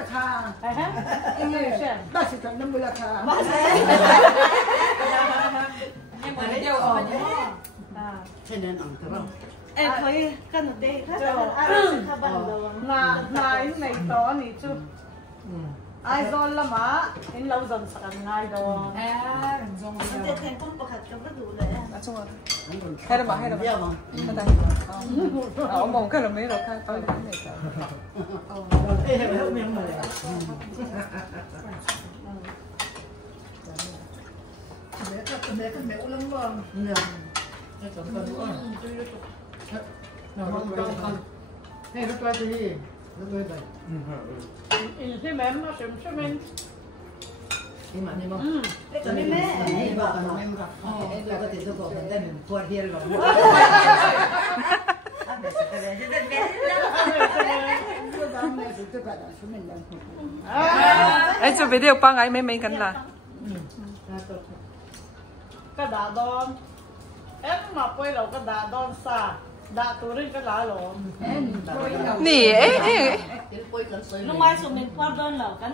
ราคาได้สิกันน้ำมูลราคายังไม่ได้เดียวออกเช่นนั้นอ่ะแต่ว่า可以看得对，他他办的那因为多你就ai rồi là mà in lâu dần sẵn ngay đó这天空不可就不đủ了。hay là hay là ông mong cái là mấy rồi khai tôi cái này mẹ lắm luôn hey, look right here. Look right there. In the mem nó xem xem mình. Đi mà đi mà. Cái cái mẹ. Đi mà còn em gặp. Em là có thể tôi gọi tên mình qua here rồi. ấy cho video ba ngày mấy cái là cái đá đòn em mà quay đầu cái đá đòn xa đá tôi lên cái lá lộn nỉ ấy lúc mai số mình qua đơn là cái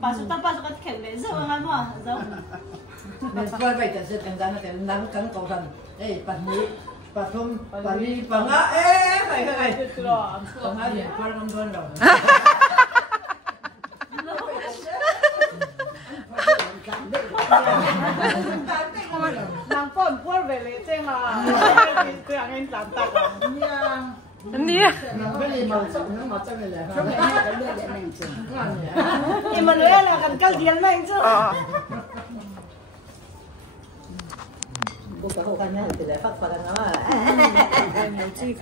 bà số ta cái kiểu đấy dâu ăn mà dâu mình coi vậy thì sẽ thành ra nó nắng cắn cầu thần ê bạn ní bà thôm bà đi bà ngã ê phải bà ngã gì qua năm đơn rồi nàng phun phun về lấy xem mà cái anh làm tạc nè cái gì mà nó cho người là cái này để mình chỉnh nhưng mà nữa là cần cái điện này chứ cô có hộ khăn nhá thì để phát vào nó